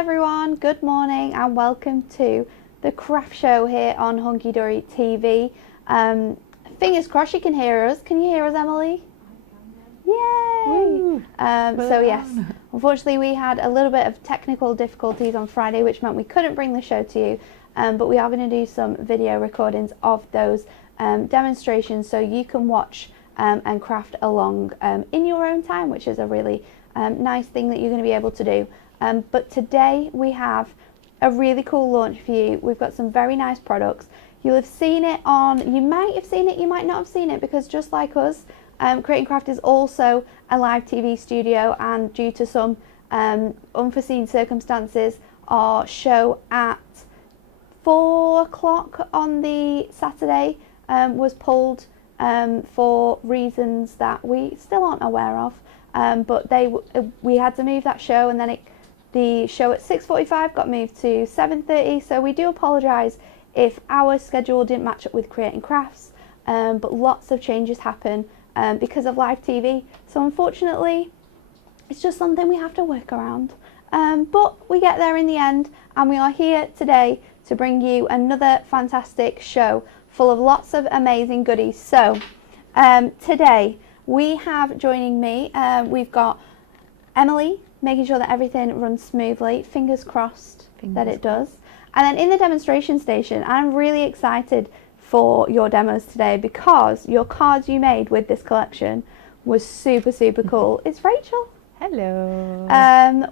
everyone, good morning and welcome to the craft show here on Hunky Dory TV. Fingers crossed you can hear us. Can you hear us, Emily? Yay! So yes, unfortunately we had a little bit of technical difficulties on Friday, which meant we couldn't bring the show to you, but we are going to do some video recordings of those demonstrations so you can watch and craft along in your own time, which is a really nice thing that you're going to be able to do. But today we have a really cool launch for you. We've got some very nice products. You'll have seen it on, you might have seen it, you might not have seen it, because just like us, Create and Craft is also a live TV studio, and due to some unforeseen circumstances, our show at 4 o'clock on the Saturday was pulled for reasons that we still aren't aware of. But we had to move that show, and then the show at 6:45 got moved to 7:30. So we do apologise if our schedule didn't match up with Creating Crafts, but lots of changes happen because of live TV. So unfortunately, it's just something we have to work around. But we get there in the end, and we are here today to bring you another fantastic show full of lots of amazing goodies. So today we have joining me, we've got Emily, making sure that everything runs smoothly, fingers crossed that it does. And then in the demonstration station, I'm really excited for your demos today because your cards you made with this collection was super cool. It's Rachel. Hello.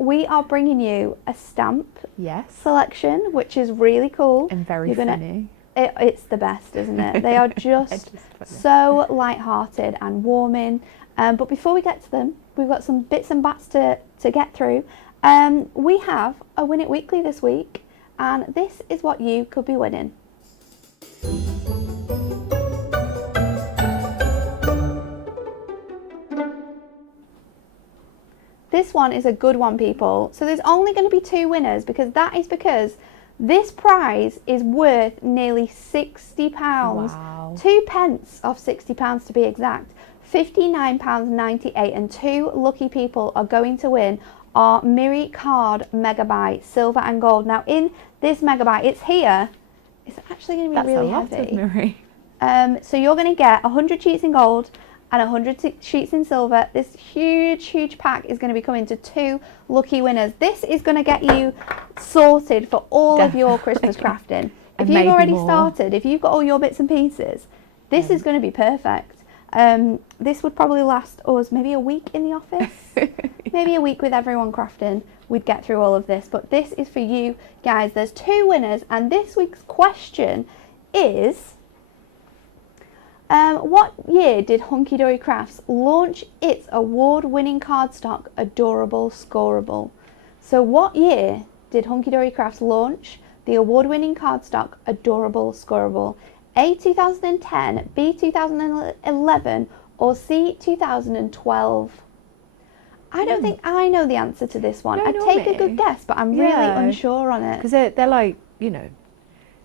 We are bringing you a stamp selection, which is really cool. And very funny. It's the best, isn't it? They are just so light-hearted and warming. But before we get to them, we've got some bits and bats to get through. We have a Win It Weekly this week, and this is what you could be winning. This one is a good one, people. So there's only going to be 2 winners, because this prize is worth nearly £60. Wow. 2 pence of £60 to be exact. £59.98, and 2 lucky people are going to win our Miri card Megabyte Silver and Gold. Now in this Megabyte, it's here. It's actually going to be really heavy. That's a lot of Miri. So you're going to get 100 sheets in gold and 100 sheets in silver. This huge pack is going to be coming to 2 lucky winners. This is going to get you sorted for all of your Christmas crafting. If you've already started, if you've got all your bits and pieces, this is going to be perfect. This would probably last us maybe a week in the office. Maybe a week with everyone crafting. We'd get through all of this. But this is for you guys. There's 2 winners, and this week's question is, what year did Hunky Dory Crafts launch its award-winning cardstock, Adorable Scoreable? So what year did Hunky Dory Crafts launch the award-winning cardstock, Adorable Scoreable? A, 2010, B, 2011, or C, 2012? I don't think I know the answer to this one. I'd take a good guess, but I'm really unsure on it. Because they're like, you know,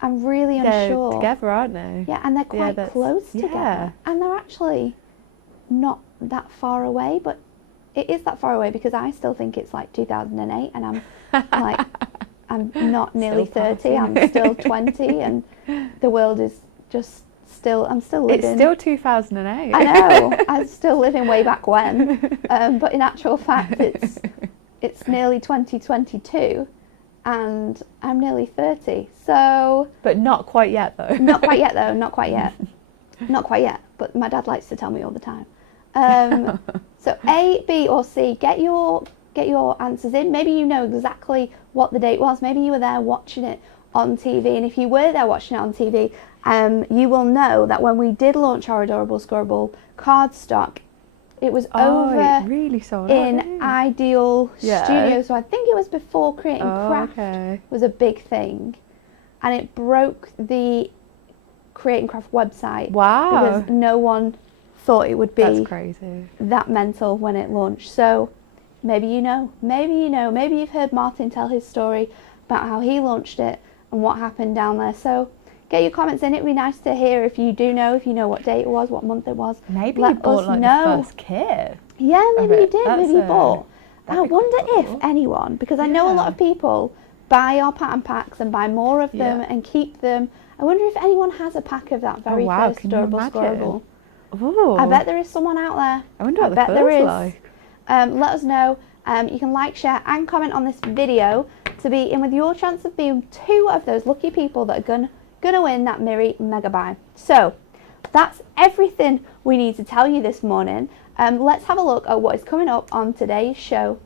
I'm really unsure. They're together, aren't they? Yeah, and they're quite close together. And they're actually not that far away, but it is that far away because I still think it's like 2008, and I'm like, I'm not nearly 30, I'm still 20, and the world is just I'm still living. It's still 2008. I know, I'm still living way back when, but in actual fact it's nearly 2022. And I'm nearly 30, so... But not quite yet, though. Not quite yet, though. Not quite yet. Not quite yet. But my dad likes to tell me all the time. So A, B, or C. Get your answers in. Maybe you know exactly what the date was. Maybe you were there watching it on TV. And if you were there watching it on TV, you will know that when we did launch our Adorable Scoreable cardstock, it was over really sold in Ideal Studio, so I think it was before Creating Craft was a big thing, and it broke the Creating Craft website. Wow! Because no one thought it would be that mental when it launched. So maybe you know, maybe you've heard Martin tell his story about how he launched it and what happened down there. So get your comments in. It'd be nice to hear if you do know, if you know what date it was, what month it was. Maybe you bought like the first kit. Yeah, maybe you did. Maybe you bought I wonder if anyone, because I know a lot of people buy our pattern packs and buy more of them and keep them. I wonder if anyone has a pack of that very first adorable Squirrel. Ooh. I bet there is someone out there. I wonder what the bet there is. Like. Let us know. You can like, share and comment on this video to be in with your chance of being 2 of those lucky people that are gonna win that Miri Mega Buy. So that's everything we need to tell you this morning. Let's have a look at what is coming up on today's show.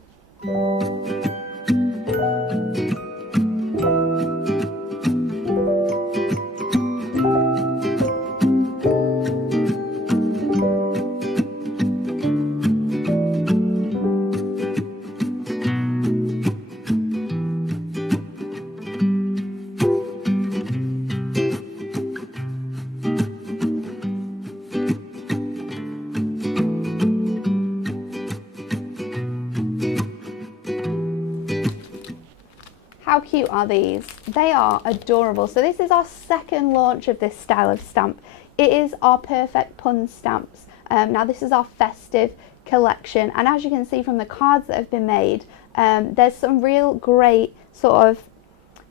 How cute are these? They are adorable. So this is our second launch of this style of stamp. It is our perfect pun stamps. Now this is our festive collection, and as you can see from the cards that have been made, there's some real great sort of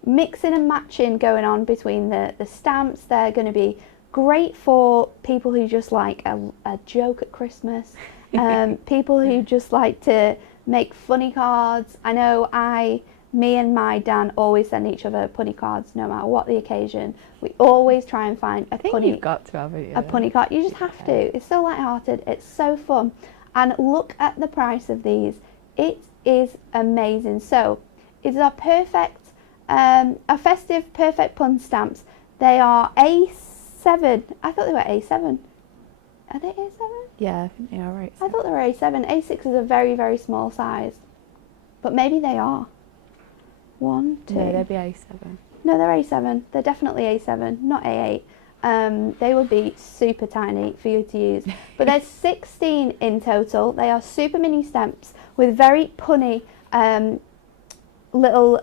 mixing and matching going on between the stamps. They're going to be great for people who just like a joke at Christmas, people who just like to make funny cards. I know me and my Dan always send each other punny cards no matter what the occasion. We always try and find a punny. You've got to have it, a punny card. You just have to. It's so light-hearted. It's so fun. And look at the price of these. It is amazing. So it's our perfect, our festive perfect pun stamps. They are A7. I thought they were A7. Are they A7? Yeah, I think they are right. I thought they were A7. A6 is a very, very small size. But maybe they are. 1, 2. No, they'd be A7. No, they're A7. They're definitely A7, not A8. They would be super tiny for you to use. But there's 16 in total. They are super mini stamps with very punny little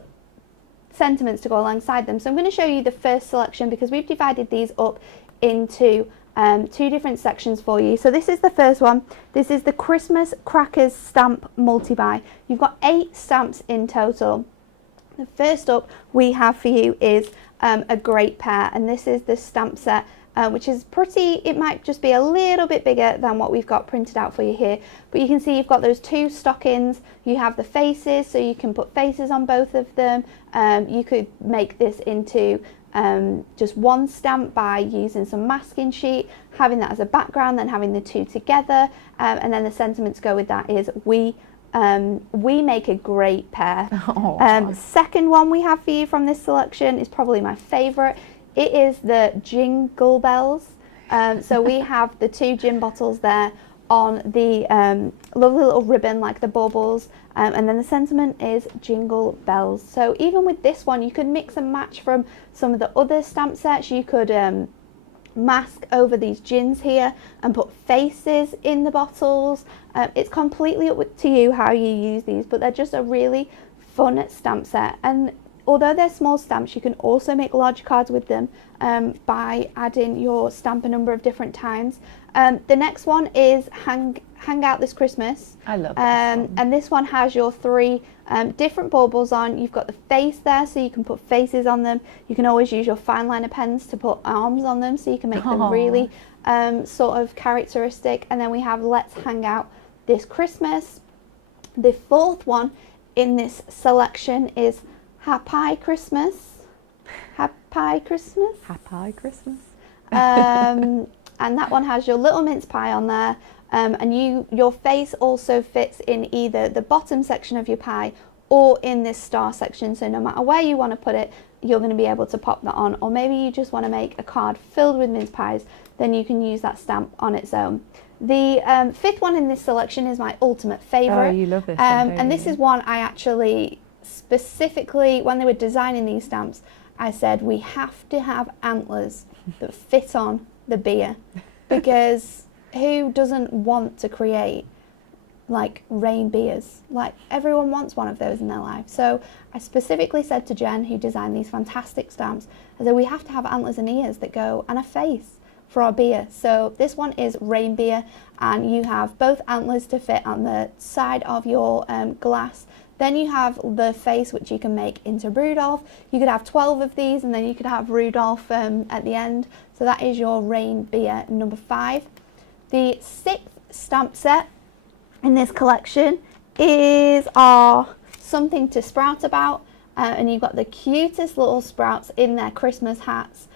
sentiments to go alongside them. So I'm going to show you the first selection because we've divided these up into 2 different sections for you. So this is the first one. This is the Christmas Crackers Stamp Multi-Buy. You've got 8 stamps in total. The first up we have for you is a great pair, and this is the stamp set, which is pretty, it might just be a little bit bigger than what we've got printed out for you here, but you can see you've got those 2 stockings, you have the faces, so you can put faces on both of them. You could make this into just one stamp by using some masking sheet, having that as a background, then having the 2 together, and then the sentiment to go with that is we make a great pair. Second one we have for you from this selection is probably my favourite. It is the Jingle Bells. So we have the 2 gin bottles there on the lovely little ribbon like the baubles, and then the sentiment is Jingle Bells. So even with this one you could mix and match from some of the other stamp sets. You could mask over these gins here and put faces in the bottles. It's completely up to you how you use these, but they're just a really fun stamp set. And although they're small stamps, you can also make large cards with them by adding your stamp a number of different times. The next one is Hang Out This Christmas. I love this one. And this one has your 3 different baubles on. You've got the face there, so you can put faces on them. You can always use your fine liner pens to put arms on them, so you can make them really sort of characteristic. And then we have Let's Hang Out This Christmas. The 4th one in this selection is Happy Christmas. Happy Christmas. Happy Christmas. And that one has your little mince pie on there. And your face also fits in either the bottom section of your pie or in this star section, so no matter where you want to put it, you're going to be able to pop that on. Or maybe you just want to make a card filled with mince pies, then you can use that stamp on its own. The 5th one in this selection is my ultimate favourite. Oh, you love this one, and this is one I actually specifically, when they were designing these stamps, I said we have to have antlers that fit on the beer, because who doesn't want to create like rain beers? Like, everyone wants one of those in their life. So I specifically said to Jen, who designed these fantastic stamps, I said we have to have antlers and ears that go, and a face for our beer. So this one is rain beer, and you have both antlers to fit on the side of your glass. Then you have the face, which you can make into Rudolph. You could have 12 of these, and then you could have Rudolph at the end. So that is your rain beer number 5. The 6th stamp set in this collection is our Something to Sprout About. And you've got the cutest little sprouts in their Christmas hats,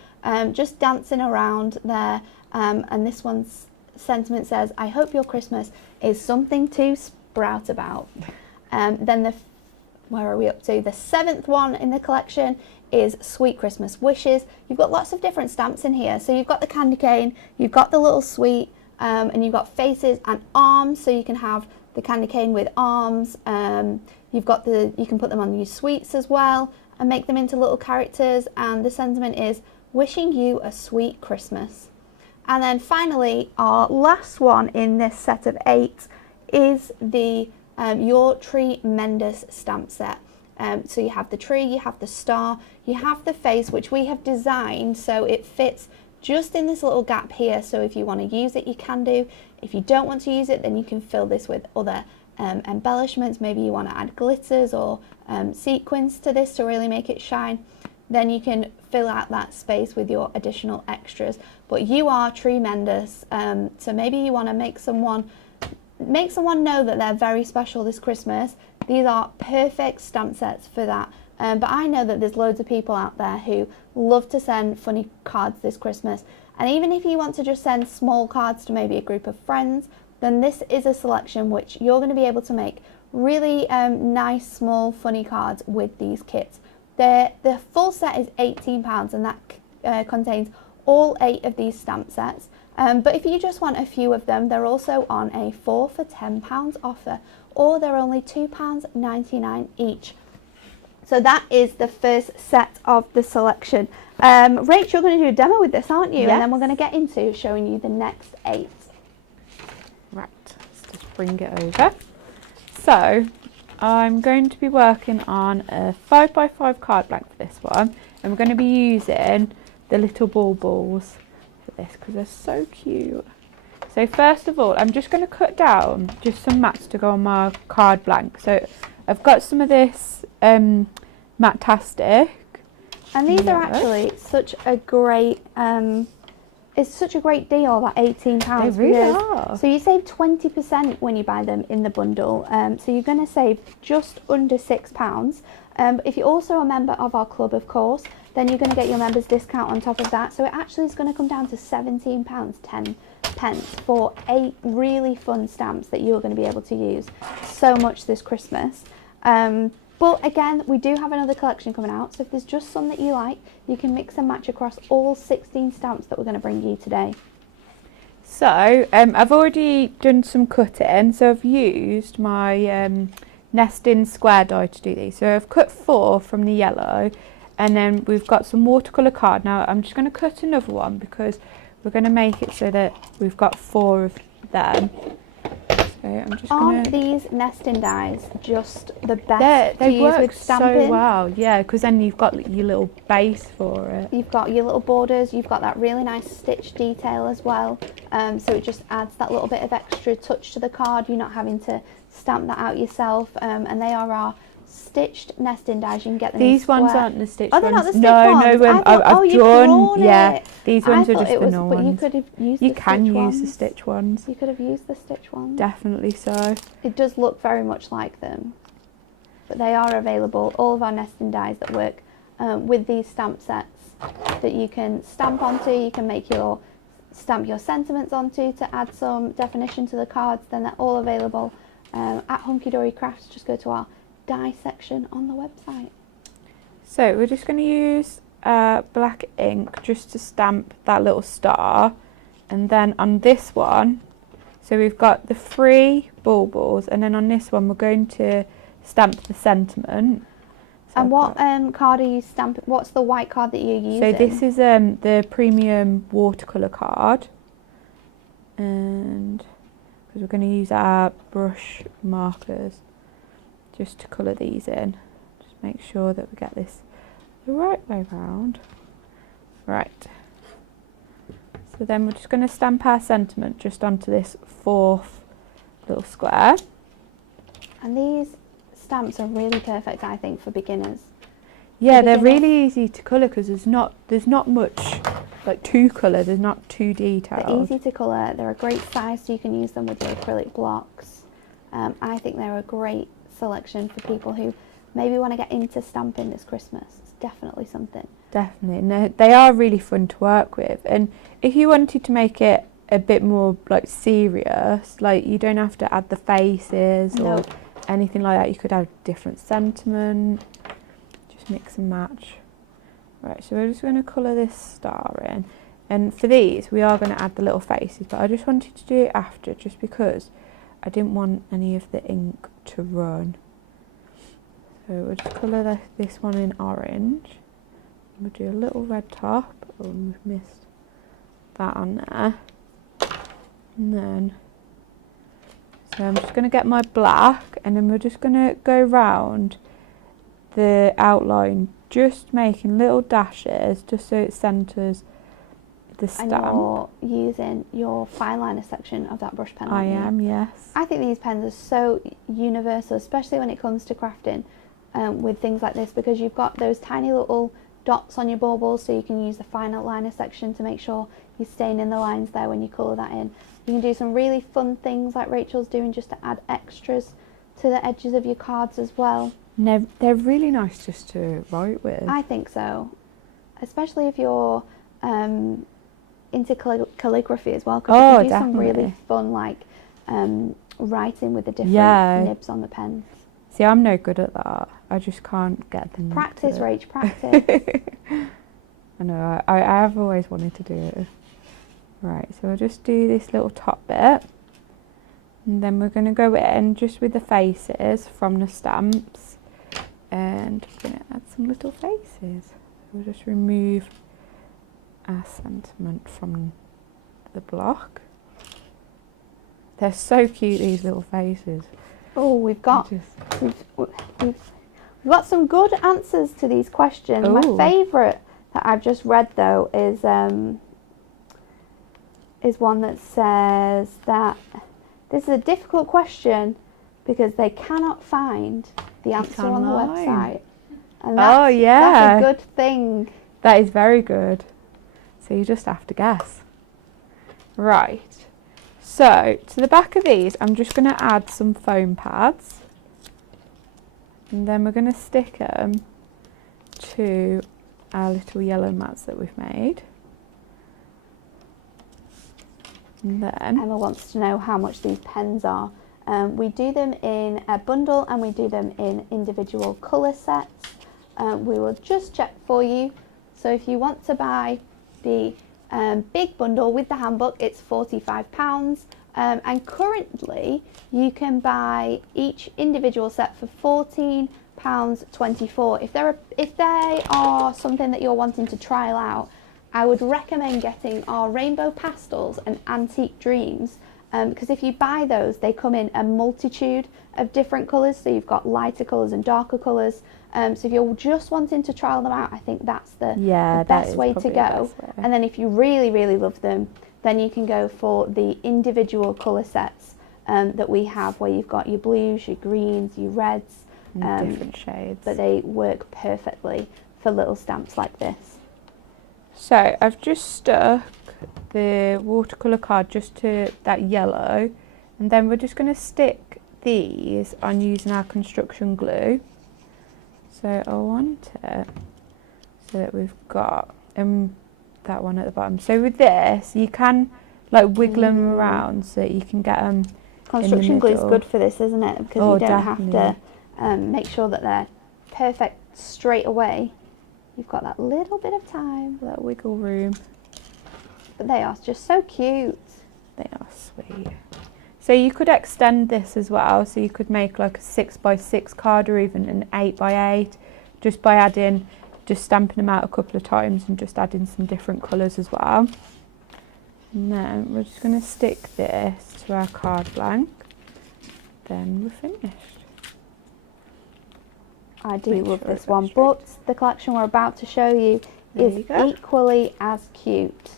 just dancing around there. And this one's sentiment says, I hope your Christmas is something to sprout about. Then where are we up to? The 7th one in the collection is Sweet Christmas Wishes. You've got lots of different stamps in here. So you've got the candy cane, you've got the little sweet, and you've got faces and arms. So you can have the candy cane with arms. You can put them on your sweets as well and make them into little characters. And the sentiment is wishing you a sweet Christmas. And then finally, our last one in this set of 8 is the Your Tremendous stamp set. So you have the tree, you have the star, you have the face, which we have designed so it fits just in this little gap here. So if you want to use it, you can do. If you don't want to use it, then you can fill this with other embellishments. Maybe you want to add glitters or sequins to this to really make it shine. Then you can fill out that space with your additional extras. But you are tremendous. So maybe you want to make someone know that they're very special this Christmas. These are perfect stamp sets for that. But I know that there's loads of people out there who love to send funny cards this Christmas. And even if you want to just send small cards to maybe a group of friends, then this is a selection which you're going to be able to make really nice, small, funny cards with these kits. The full set is £18, and that contains all 8 of these stamp sets. But if you just want a few of them, they're also on a 4 for £10 offer, or they're only £2.99 each. So that is the first set of the selection. Rach, you're going to do a demo with this, aren't you? Yes. And then we're going to get into showing you the next 8. Right, let's just bring it over. So I'm going to be working on a 5x5 card blank for this one, and we're going to be using the little balls for this because they're so cute. So first of all, I'm just going to cut down just some mats to go on my card blank. So I've got some of this Matastic. And these are actually such a great, it's such a great deal, that £18. They really are. So you save 20% when you buy them in the bundle. So you're going to save just under £6. If you're also a member of our club, of course, then you're going to get your members discount on top of that. So it actually is going to come down to £17.10 for 8 really fun stamps that you're going to be able to use so much this Christmas. But again, we do have another collection coming out, so if there's just some that you like, you can mix and match across all 16 stamps that we're going to bring you today. So I've already done some cutting, so I've used my nesting square die to do these. So I've cut 4 from the yellow, and then we've got some watercolour card. Now I'm just going to cut another one because we're going to make it so that we've got 4 of them. So I'm just Aren't these nesting dies just the best they to use work with stamping? so well, yeah, because then you've got your little base for it. You've got your little borders, you've got that really nice stitch detail as well, so it just adds that little bit of extra touch to the card. You're not having to stamp that out yourself, and they are our stitched nesting dies. You can get them in These ones square. aren't the stitched Oh, they're ones. not the stitched ones? I've drawn yeah. It. These ones I are thought just it the was, normal but ones. you could have used You the can stitch use ones. the stitch ones. You could have used the stitch ones. Definitely so. It does look very much like them, but they are available. All of our nesting dies that work with these stamp sets that you can stamp onto. You can stamp your sentiments onto to add some definition to the cards. Then they're all available at Hunky Dory Crafts. Just go to our die section on the website. So we're just going to use black ink just to stamp that little star, and then on this one, so we've got the 3 balls, and then on this one we're going to stamp the sentiment. So And what card are you stamping? What's the white card that you're using? So this is the premium watercolour card, and because we're going to use our brush markers just to colour these in. Just make sure that we get this the right way round. Right. So then we're just going to stamp our sentiment just onto this 4th little square. And these stamps are really perfect, I think, for beginners. Yeah, they're really easy to colour because there's not much like to colour. There's not too detailed. They're easy to colour. They're a great size, so you can use them with your acrylic blocks. I think they're a great selection for people who maybe want to get into stamping this Christmas. It's definitely something. Definitely. No, they are really fun to work with. And if you wanted to make it a bit more like serious, like you don't have to add the faces or anything like that. You could add different sentiment. Just mix and match. Right, so we're just going to colour this star in. And for these, we are going to add the little faces, but I just wanted to do it after just because I didn't want any of the ink to run. So we'll just colour this one in orange. We'll do a little red top. Oh, we've missed that on there. And then, so I'm just going to get my black, and then we're just going to go round the outline, just making little dashes, just so it centres the stamp. And you're using your fine liner section of that brush pen, aren't you? I am, yes. I think these pens are so universal, especially when it comes to crafting with things like this, because you've got those tiny little dots on your baubles, so you can use the fine outliner section to make sure you're staying in the lines there when you colour that in. You can do some really fun things like Rachel's doing just to add extras to the edges of your cards as well. They're really nice just to write with. I think so, especially if you're into calligraphy as well, because you can do definitely. some really fun like writing with the different nibs on the pens. See, I'm no good at that. I just can't get them. Practice, Rach, practice. I know, I have always wanted to do it. Right, so we'll just do this little top bit. And then we're going to go in just with the faces from the stamps. And we're going to add some little faces. We'll just remove our sentiment from the block. They're so cute, these little faces. Oh, we've got some good answers to these questions. Ooh. My favourite that I've just read though is one that says that this is a difficult question because they cannot find the answer on the website. And that's a good thing. That is very good. So you just have to guess. Right. So to the back of these, I'm just going to add some foam pads. And then we're going to stick them to our little yellow mats that we've made. And then Emma wants to know how much these pens are. We do them in a bundle and we do them in individual colour sets. We will just check for you. So if you want to buy the big bundle with the handbook, it's £45. And currently you can buy each individual set for £14.24. If they are something that you're wanting to trial out, I would recommend getting our Rainbow Pastels and Antique Dreams, because if you buy those, they come in a multitude of different colours. So you've got lighter colours and darker colours. So if you're just wanting to trial them out, I think that's the best way to go. And then if you really, really love them, then you can go for the individual colour sets that we have, where you've got your blues, your greens, your reds, different shades. But they work perfectly for little stamps like this. So I've just stuck the watercolour card just to that yellow, and then we're just going to stick these on using our construction glue. So I want it so that we've got that one at the bottom. So with this, you can like wiggle them around so that you can get them. Construction glue is good for this, isn't it? Because you don't have to make sure that they're perfect straight away. You've got that little bit of time, that wiggle room. But they are just so cute. They are sweet. So you could extend this as well. So you could make like a 6x6 card or even an 8x8, just by just stamping them out a couple of times and just adding some different colours as well. And then we're just going to stick this to our card blank. Then we're finished. I do love this one, but the collection we're about to show you is equally as cute.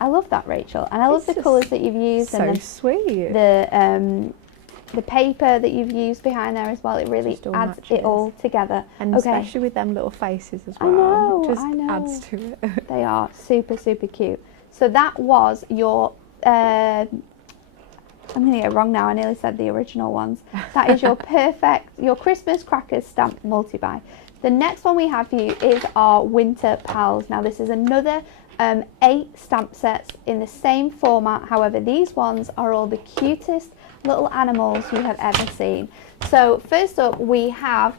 I love that, Rachel, and I love It's the colours that you've used, so and sweet. the paper that you've used behind there as well. It really Just all adds matches. it all together. And Okay. especially with them little faces as well. I know, just I know. adds to it. They are super, super cute. So that was your, I'm going to get it wrong now, I nearly said the original ones. That is your your Christmas crackers stamp multi-buy. The next one we have for you is our Winter Pals. Now this is another 8 stamp sets in the same format. However, these ones are all the cutest little animals you have ever seen. So first up we have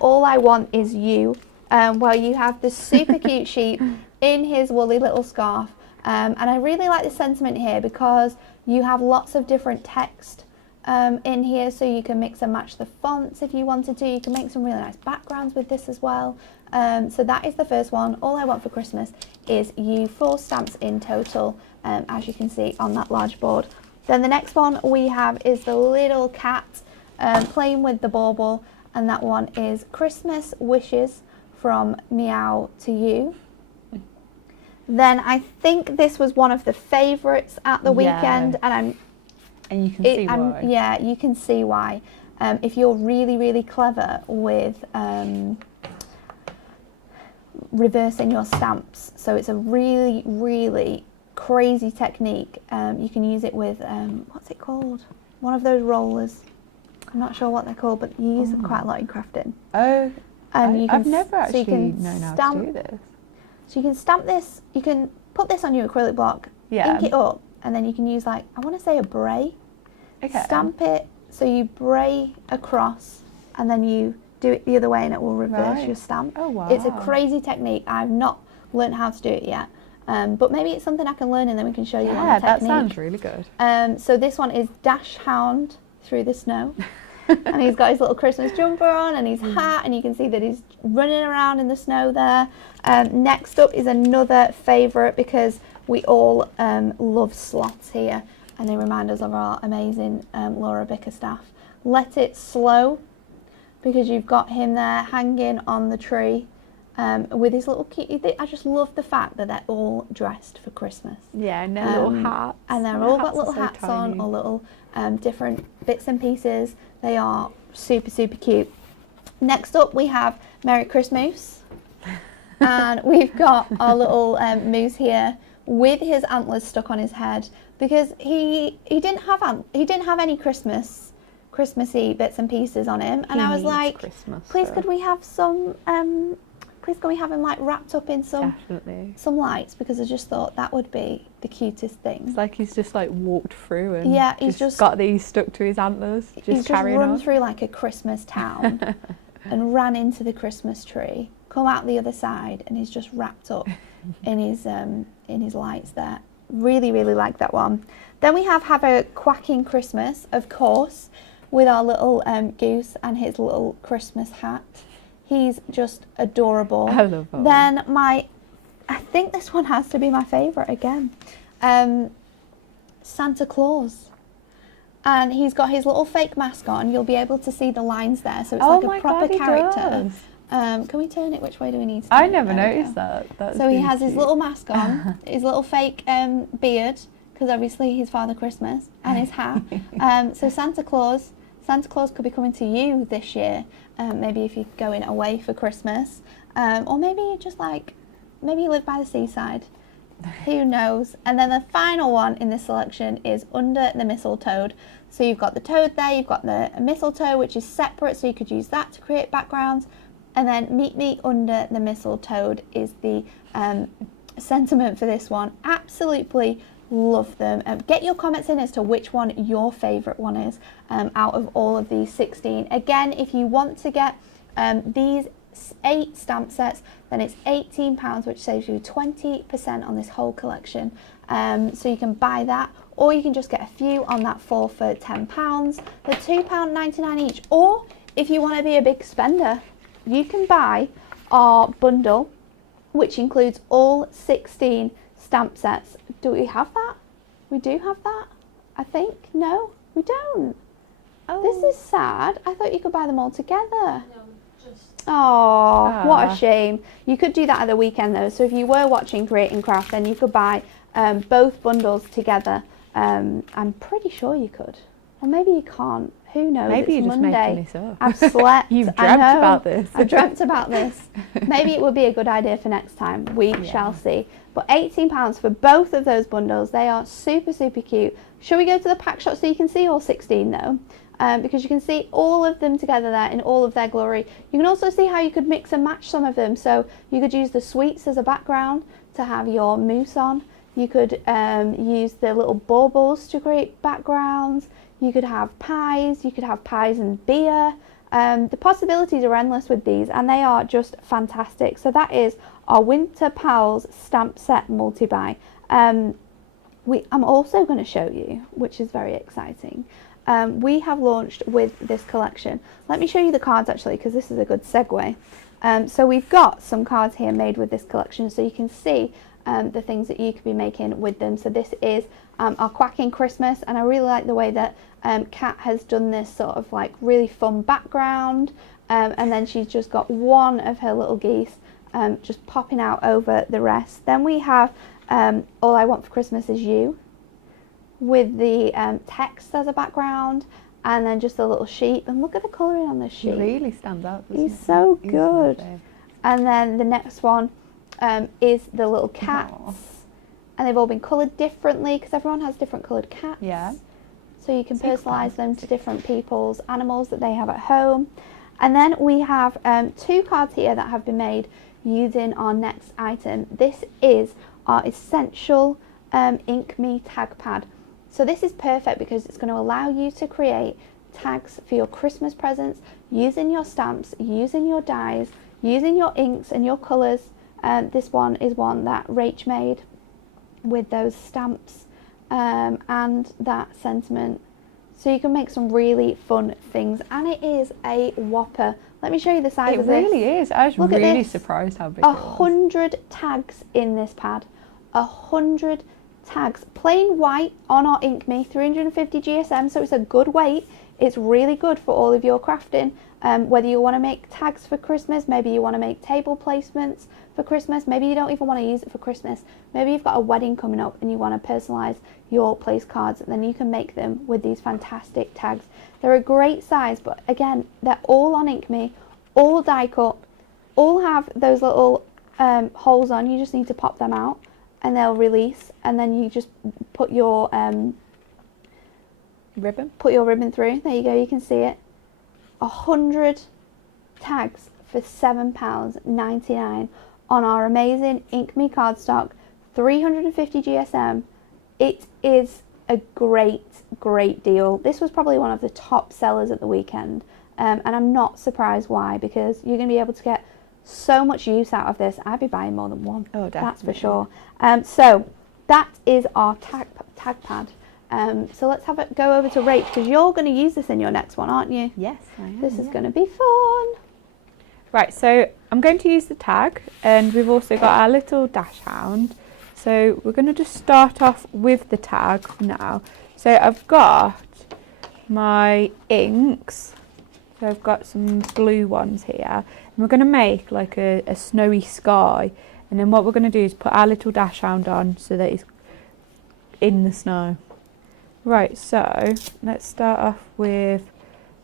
All I Want Is You, where you have this super cute sheep in his woolly little scarf. And I really like the sentiment here because you have lots of different text in here, so you can mix and match the fonts if you wanted to. You can make some really nice backgrounds with this as well. So that is the first one. All I Want for Christmas Is You, 4 stamps in total, as you can see on that large board. Then the next one we have is the little cat playing with the bauble, and that one is Christmas Wishes from Meow to You. Then I think this was one of the favourites at the weekend, and you can see why. Yeah, you can see why. If you're really, really clever with reversing your stamps, so it's a really, really crazy technique. You can use it with what's it called? One of those rollers. I'm not sure what they're called, but you use them quite a lot in crafting. Oh, I've never so you actually can known how stamp, to do this. So you can stamp this. You can put this on your acrylic block, ink it up, and then you can use, like, I want to say a bray. Okay. Stamp it, so you bray across, and then you do it the other way, and it will reverse your stamp. Oh wow! It's a crazy technique. I've not learned how to do it yet, but maybe it's something I can learn, and then we can show you on the technique. Yeah, that sounds really good. So this one is Dash Hound Through the Snow. And he's got his little Christmas jumper on and his hat, and you can see that he's running around in the snow there. Next up is another favourite, because we all love sloths here, and they remind us of our amazing Laura Bickerstaff. Let It Slow, because you've got him there hanging on the tree with his little cute. I just love the fact that they're all dressed for Christmas. Yeah, and their little hats. And they're all got little hats on, or little different bits and pieces. They are super, super cute. Next up we have Merry Christmas. And we've got our little moose here with his antlers stuck on his head, because he didn't have any Christmassy bits and pieces on him, and I was like, please could we have some please can we have him like wrapped up in some lights, because I just thought that would be the cutest thing. It's like he's just like walked through and he's just got these stuck to his antlers, just carrying on. He's just run through like a Christmas town and ran into the Christmas tree, come out the other side, and he's just wrapped up in his lights there. Really, really like that one. Then we have a Quacking Christmas, of course, with our little goose and his little Christmas hat. He's just adorable. I love that. Then I think this one has to be my favourite again. Santa Claus. And he's got his little fake mask on. You'll be able to see the lines there, so it's like a proper character. Can we turn it? Which way do we need to turn it? I never noticed that. So he has his little mask on, his little fake beard, because obviously he's Father Christmas, and his hat. So Santa Claus could be coming to you this year, maybe if you're going away for Christmas, or maybe you just maybe you live by the seaside. Who knows? And then the final one in this selection is Under the Mistletoe. So you've got the toad there, you've got the mistletoe, which is separate, so you could use that to create backgrounds. And then Meet Me Under the Mistletoe is the sentiment for this one. Absolutely love them. Get your comments in as to which one your favourite one is out of all of these 16. Again, if you want to get these 8 stamp sets, then it's £18, which saves you 20% on this whole collection. So you can buy that, or you can just get a few on that 4 for £10. They're £2.99 each. Or if you want to be a big spender, you can buy our bundle, which includes all 16 stamp sets. Do we have that? We do have that, I think. No, we don't. Oh. This is sad. I thought you could buy them all together. No, just... Oh, what a shame. You could do that at the weekend though. So if you were watching Create and Craft, then you could buy both bundles together. I'm pretty sure you could. Or maybe you can't. Who knows? Maybe it's you're just Monday. making this up. I've slept. You've dreamt about this. I've dreamt about this. Maybe it would be a good idea for next time. We shall see. But £18 for both of those bundles. They are super, super cute. Shall we go to the pack shot so you can see all 16 though? Because you can see all of them together there in all of their glory. You can also see how you could mix and match some of them. So you could use the sweets as a background to have your mousse on. You could use the little baubles to create backgrounds. You could have pies. You could have pies and beer. The possibilities are endless with these, and they are just fantastic. So that is our Winter Pals stamp set multi-buy. I'm also going to show you, which is very exciting. We have launched with this collection. Let me show you the cards actually, because this is a good segue. So we've got some cards here made with this collection, so you can see the things that you could be making with them. So this is our Quacking Christmas, and I really like the way that Kat has done this sort of like really fun background, and then she's just got one of her little geese just popping out over the rest. Then we have All I Want for Christmas Is You, with the text as a background, and then just a little sheep. And look at the colouring on this sheep. He really stands out. He's so good. And then the next one is the little cats. Aww. And they've all been coloured differently because everyone has different coloured cats. Yeah. So you can personalise them to different people's animals that they have at home. And then we have 2 cards here that have been made using our next item. This is our Essential Ink Me tag pad. So this is perfect because it's going to allow you to create tags for your Christmas presents using your stamps, using your dies, using your inks and your colours. This one is one that Rach made with those stamps and that sentiment. So you can make some really fun things, and it is a whopper. Let me show you the size of this. It really is. I was really surprised how big it was. 100 tags in this pad. 100 tags. Plain white on our Ink Me, 350 GSM, so it's a good weight. It's really good for all of your crafting. Whether you want to make tags for Christmas, maybe you want to make table placements for Christmas, maybe you don't even want to use it for Christmas, maybe you've got a wedding coming up and you want to personalise your place cards, then you can make them with these fantastic tags. They're a great size, but again, they're all on Ink Me, all die cut, all have those little holes on. You just need to pop them out and they'll release, and then you just put your ribbon through. There you go, you can see it. 100 tags for £7.99 on our amazing Ink Me cardstock, 350 GSM. It is a great deal. This was probably one of the top sellers at the weekend, and I'm not surprised why, because you're going to be able to get so much use out of this. I'd be buying more than one. Oh, definitely. That's for sure. So that is our tag pad. So let's have it go over to Rach, because you're going to use this in your next one, aren't you? Yes, I am. This is going to be fun. Right, so I'm going to use the tag, and we've also got our little dash hound. So we're going to just start off with the tag now. So I've got my inks. So I've got some blue ones here, and we're going to make like a snowy sky. And then what we're going to do is put our little dash hound on so that it's in the snow. Right, so let's start off with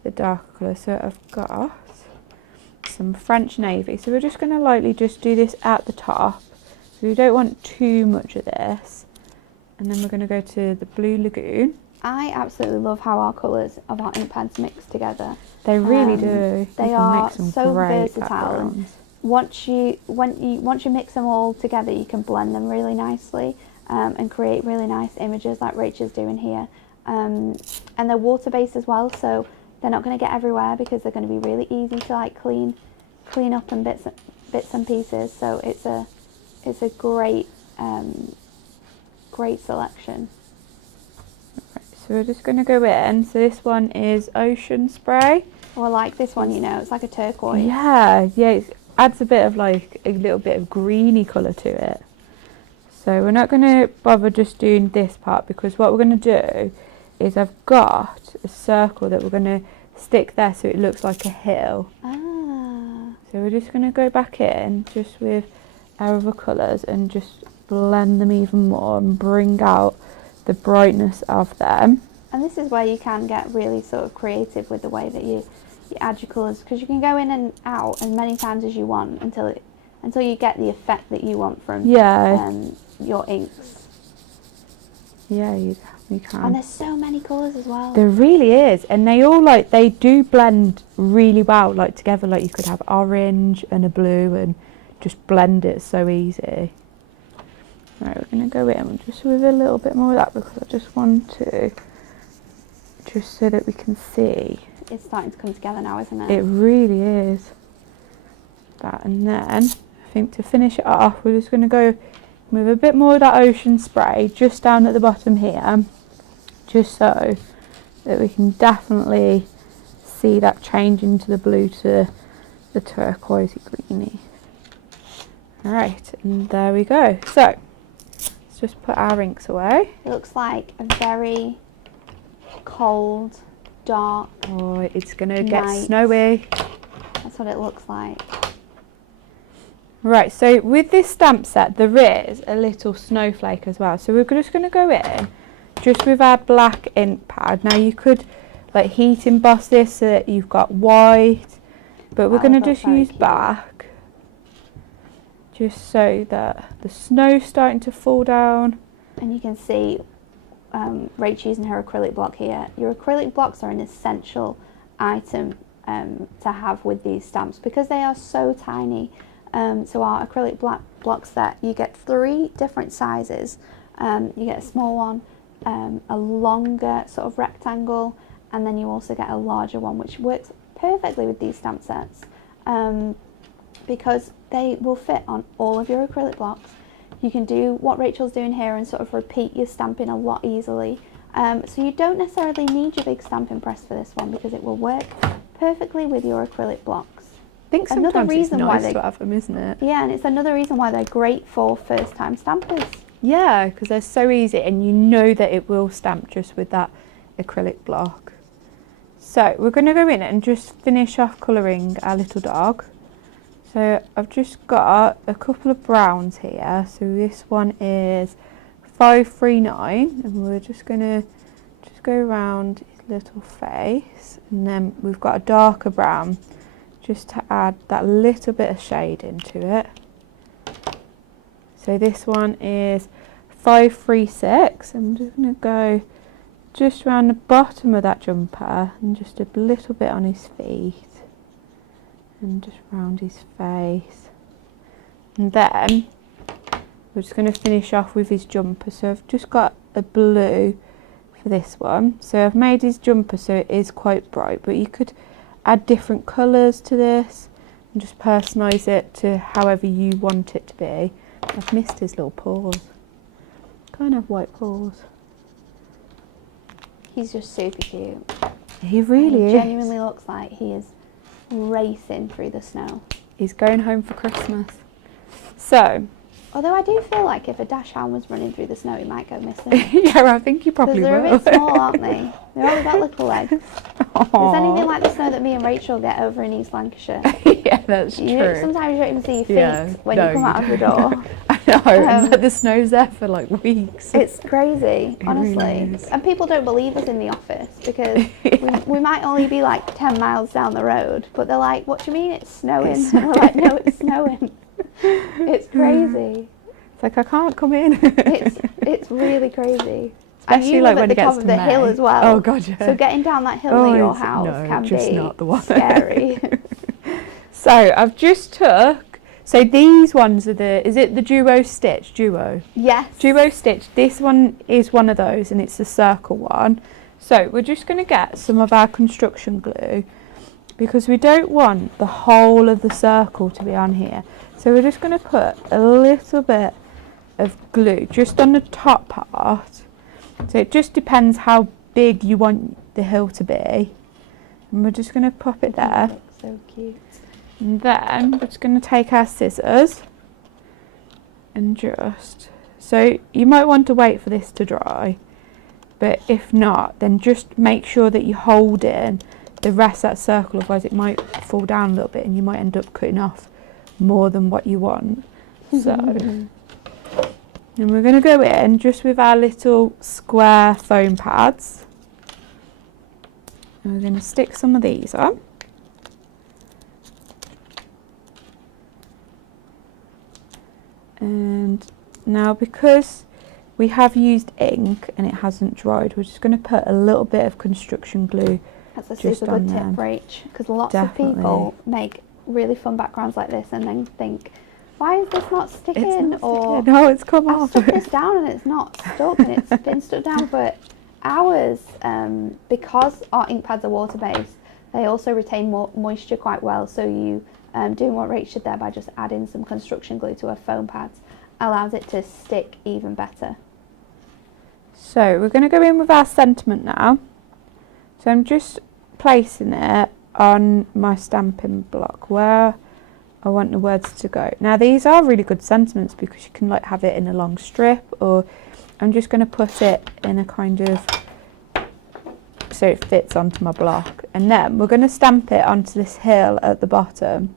the dark colour. So I've got some French navy. So we're just going to lightly just do this at the top. So we don't want too much of this. And then we're going to go to the blue lagoon. I absolutely love how our colours of our ink pads mix together. They really do. They are so versatile. And once you mix them all together, you can blend them really nicely. And create really nice images like Rachel's doing here. And they're water based as well, so they're not going to get everywhere because they're going to be really easy to like clean up in bits and pieces. So it's a great selection. Right, so we're just going to go in. So this one is Ocean Spray. Oh, I like this one. You know, it's like a turquoise. Yeah, it adds a bit of like a little bit of greeny colour to it. So we're not going to bother just doing this part, because what we're going to do is I've got a circle that we're going to stick there so it looks like a hill. Ah. So we're just going to go back in just with our other colours and just blend them even more and bring out the brightness of them. And this is where you can get really sort of creative with the way that you add your colours, because you can go in and out as many times as you want until you get the effect that you want from your inks. Yeah, you can. And there's so many colours as well. There really is, and they do blend really well, like together. Like you could have orange and a blue and just blend it so easy. Right, we're going to go in just with a little bit more of that because I just want to, just so that we can see. It's starting to come together now, isn't it? It really is. That, and then I think to finish it off, we're just going to go with a bit more of that ocean spray just down at the bottom here, just so that we can definitely see that change into the blue to the turquoisey greeny. Alright, and there we go. So let's just put our inks away. It looks like a very cold, dark. Oh, it's going to get snowy. That's what it looks like. Right, so with this stamp set there is a little snowflake as well. So we're just going to go in just with our black ink pad. Now you could like heat emboss this so that you've got white, but we're going to just use black, just so that the snow's starting to fall down. And you can see Rach using her acrylic block here. Your acrylic blocks are an essential item to have with these stamps because they are so tiny. So our acrylic block set, you get 3 different sizes. You get a small one, a longer sort of rectangle, and then you also get a larger one, which works perfectly with these stamp sets because they will fit on all of your acrylic blocks. You can do what Rachel's doing here and sort of repeat your stamping a lot easily. So you don't necessarily need your big stamping press for this one because it will work perfectly with your acrylic blocks. I think sometimes it's nice to have them, isn't it? Yeah, and it's another reason why they're great for first-time stampers. Yeah, because they're so easy and you know that it will stamp just with that acrylic block. So we're going to go in and just finish off colouring our little dog. So I've just got a couple of browns here. So this one is 539 and we're just going to go around his little face, and then we've got a darker brown just to add that little bit of shade into it. So this one is 536. I'm just going to go just around the bottom of that jumper and just a little bit on his feet and just around his face. And then we're just going to finish off with his jumper. So I've just got a blue for this one. So I've made his jumper so it is quite bright, but you could add different colours to this and just personalise it to however you want it to be. I've missed his little paws. Kind of white paws. He's just super cute. He really is. He genuinely looks like he is racing through the snow. He's going home for Christmas. So, although I do feel like if a dash hound was running through the snow, he might go missing. yeah, I think he probably will. They're a bit small, aren't they? They've only got little legs. Aww. It's anything like the snow that me and Rachel get over in East Lancashire. yeah, that's true. Sometimes you don't even see your feet when you come out of the door. I know, but the snow's there for like weeks. It's crazy, honestly. Really and people don't believe us in the office because we might only be like 10 miles down the road, but they're like, what do you mean it's snowing? And we're like, no, it's snowing. It's crazy. It's like, I can't come in. it's really crazy. Especially and you like live when at the it top gets of the hill as well. Oh god, yeah. So getting down that hill near your house can just be not the one. scary. So I've just took, so these ones are is it the duo stitch? Duo? Yes. Duo stitch. This one is one of those and it's the circle one. So we're just going to get some of our construction glue because we don't want the whole of the circle to be on here. So we're just going to put a little bit of glue just on the top part. So it just depends how big you want the hill to be. And we're just going to pop it there. Looks so cute. And then we're just going to take our scissors and just, so you might want to wait for this to dry, but if not, then just make sure that you hold in the rest of that circle, otherwise it might fall down a little bit and you might end up cutting off more than what you want. So And we're going to go in just with our little square foam pads. And we're going to stick some of these on. And now, because we have used ink and it hasn't dried, we're just going to put a little bit of construction glue. That's a super good tip, Rach, because lots of people make really fun backgrounds like this and then think, why is this not sticking? No, it's come off. I stuck this down and it's not stuck, and it's been stuck down for hours. Because our ink pads are water based, they also retain more moisture quite well. So you doing what Rach did there by just adding some construction glue to her foam pads allows it to stick even better. So we're going to go in with our sentiment now. So I'm just placing it on my stamping block where I want the words to go. Now these are really good sentiments because you can like have it in a long strip, or I'm just going to put it in a kind of so it fits onto my block, and then we're going to stamp it onto this hill at the bottom.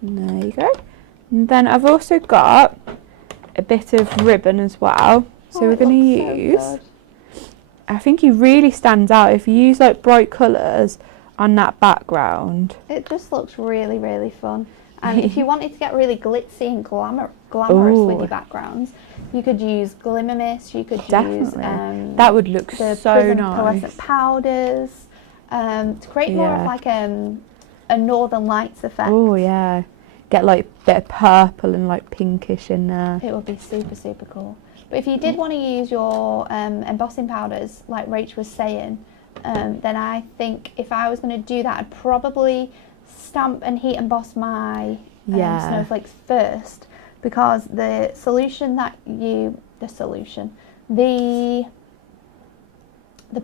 And there you go. And then I've also got a bit of ribbon as well. So we're going to use, I think he really stands out if you use like bright colours on that background. It just looks really, really fun. And if you wanted to get really glitzy and glamorous with your backgrounds, you could use glimmer mist, you could use that would look so nice. Pearlescent powders to create more of like a Northern Lights effect. Oh yeah, get like a bit of purple and like pinkish in there. It would be super, super cool. But if you did want to use your embossing powders, like Rach was saying, then I think if I was going to do that, I'd probably stamp and heat emboss my snowflakes first, because the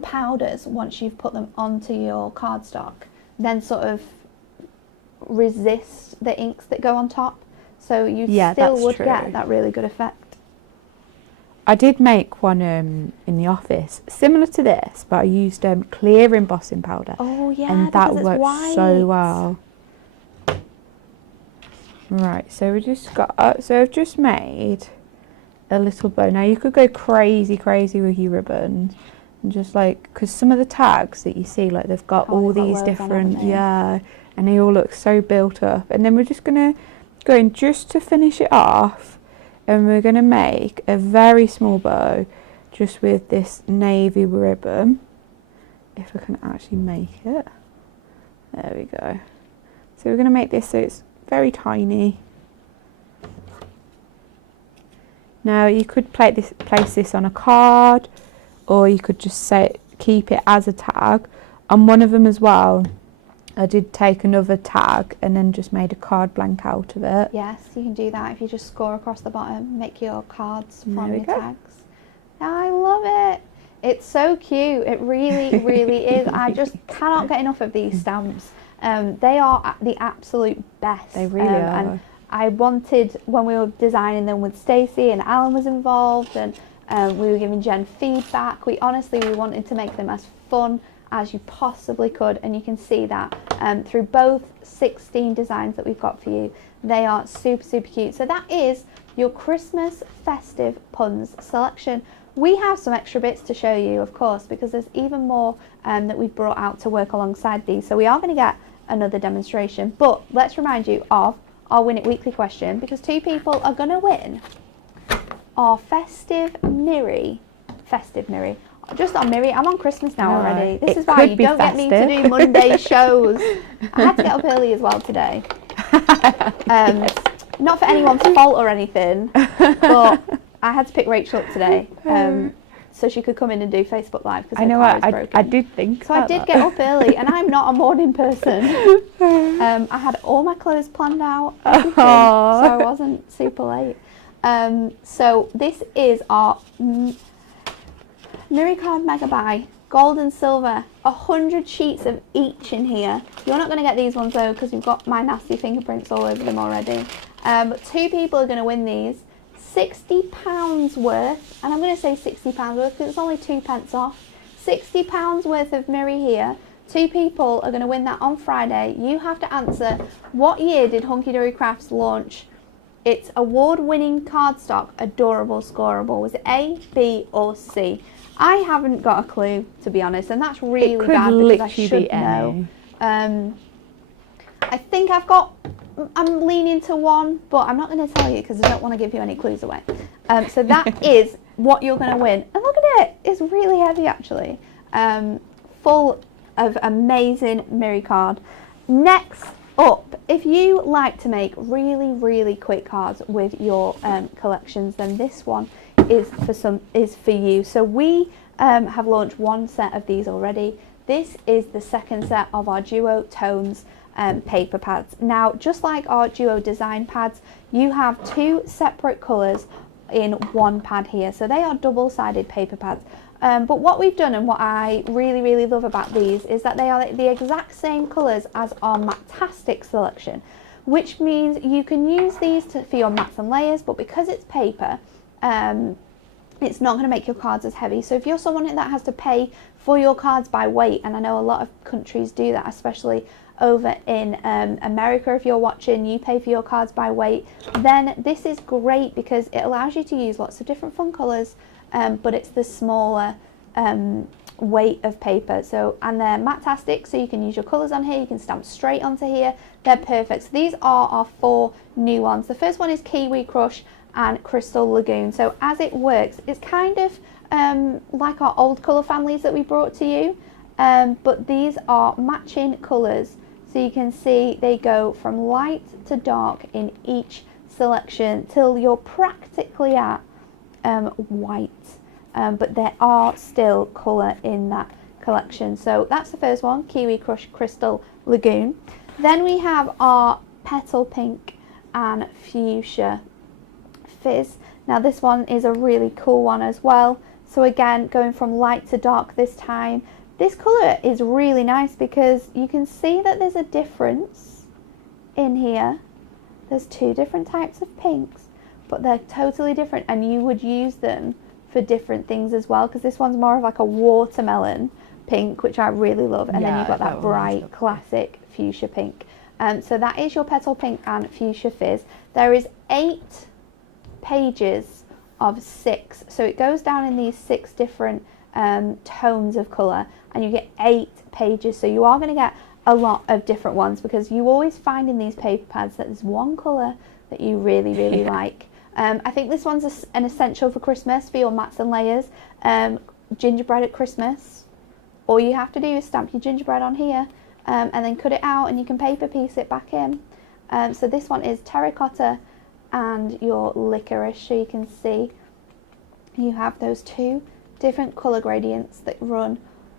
powders, once you've put them onto your cardstock, then sort of resist the inks that go on top, so you still would get that really good effect. I did make one in the office similar to this, but I used clear embossing powder. Oh yeah, and that worked so well. Right, so we just got. So I've just made a little bow. Now you could go crazy with your ribbons, and just like, because some of the tags that you see, like they've got all these different, and they all look so built up. And then we're just gonna go in just to finish it off, and we're gonna make a very small bow, just with this navy ribbon. If I can actually make it, there we go. So we're gonna make this so it's very tiny. Now you could place this on a card, or you could just keep it as a tag. On one of them as well, I did take another tag and then just made a card blank out of it. Yes, you can do that if you just score across the bottom, make your cards from your tags. I love it. It's so cute. It really, really is. I just cannot get enough of these stamps. They are the absolute best. They really are. And I wanted, when we were designing them with Stacey and Alan was involved, and we were giving Jen feedback, we wanted to make them as fun as you possibly could, and you can see that through both 16 designs that we've got for you. They are super, super cute. So that is your Christmas festive puns selection. We have some extra bits to show you, of course, because there's even more that we've brought out to work alongside these. So we are going to get another demonstration, but let's remind you of our Win It Weekly question, because 2 people are going to win our Festive Mirri. Just on Mirri, I'm on Christmas now already. This is why you don't get me to do Monday shows. I had to get up early as well today. Not for anyone's fault or anything, but I had to pick Rachel up today so she could come in and do Facebook Live because her car is broken. I did think so. I did get up early, and I'm not a morning person. I had all my clothes planned out, everything, so I wasn't super late. So this is our Mirri Card Mega Buy, gold and silver, 100 sheets of each in here. You're not going to get these ones though, because you've got my nasty fingerprints all over them already. But 2 people are going to win these. £60 worth, and I'm going to say £60 worth because it's only 2 pence off. £60 worth of Mirri here. 2 people are going to win that on Friday. You have to answer, what year did Hunky Dory Crafts launch its award-winning cardstock adorable scoreable? Was it A, B or C? I haven't got a clue, to be honest, and that's really bad because I should know. I think I'm leaning to 1, but I'm not going to tell you because I don't want to give you any clues away. So that is what you're going to win. And look at it, it's really heavy actually. Full of amazing Miri card. Next up, if you like to make really quick cards with your collections, then this one is for you. So we have launched 1 set of these already. This is the 2nd set of our Duo Tones paper pads. Now, just like our Duo Design pads, you have 2 separate colours in 1 pad here. So they are double-sided paper pads. But what we've done, and what I really love about these, is that they are the exact same colours as our Matastic selection, which means you can use these for your mats and layers, but because it's paper, it's not going to make your cards as heavy. So if you're someone that has to pay for your cards by weight, and I know a lot of countries do that, especially over in America, if you're watching, you pay for your cards by weight, then this is great because it allows you to use lots of different fun colours, but it's the smaller weight of paper. So, and they're Matastic, so you can use your colours on here, you can stamp straight onto here, they're perfect. So these are our 4 new ones. The first one is Kiwi Crush and Crystal Lagoon. So as it works, it's kind of like our old colour families that we brought to you, but these are matching colours. So you can see they go from light to dark in each selection till you're practically at white, but there are still colour in that collection. So that's the first one, Kiwi Crush Crystal Lagoon. Then we have our Petal Pink and Fuchsia Fizz. Now this one is a really cool one as well. So again, going from light to dark this time. This colour is really nice because you can see that there's a difference in here. There's 2 different types of pinks, but they're totally different, and you would use them for different things as well, because this one's more of like a watermelon pink, which I really love, and then you've got that bright classic fuchsia pink. So that is your Petal Pink and Fuchsia Fizz. There is 8 pages of 6, so it goes down in these 6 different tones of colour, and you get 8 pages, so you are going to get a lot of different ones, because you always find in these paper pads that there's one colour that you really like. I think this one's an essential for Christmas, for your mats and layers. Gingerbread at Christmas, all you have to do is stamp your gingerbread on here, and then cut it out and you can paper piece it back in. So this one is terracotta and your licorice, so you can see you have those 2 different colour gradients that run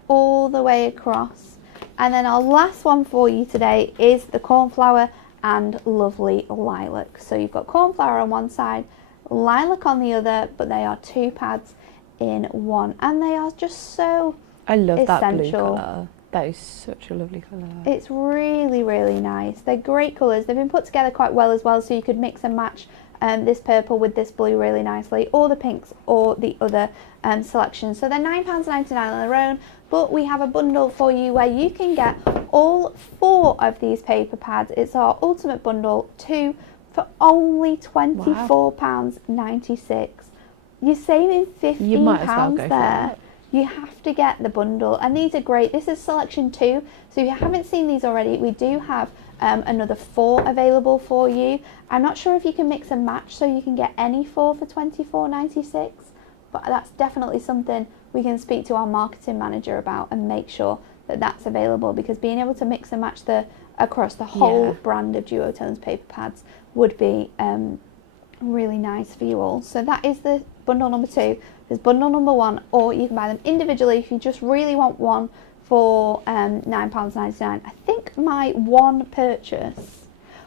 all the way across. And then our last one for you today is the Cornflower and Lovely Lilac. So you've got Cornflower on one side, Lilac on the other, but they are 2 pads in 1, and they are just so I love essential. That blue colour. That is such a lovely colour. It's really nice. They're great colours. They've been put together quite well as well, so you could mix and match this purple with this blue really nicely, or the pinks or the other selections. So they're £9.99 on their own, but we have a bundle for you where you can get all 4 of these paper pads. It's our ultimate bundle, 2 for only £24.96. You're saving £15 You might as well go there. for it. You have to get the bundle, and these are great. This is selection 2, so if you haven't seen these already, we do have another 4 available for you. I'm not sure if you can mix and match, so you can get any 4 for £24.96, but that's definitely something we can speak to our marketing manager about and make sure that that's available, because being able to mix and match across the whole brand of Duotones paper pads would be really nice for you all. So that is the bundle number 2. There's bundle number 1, or you can buy them individually if you just really want one for £9.99. I think my one purchase,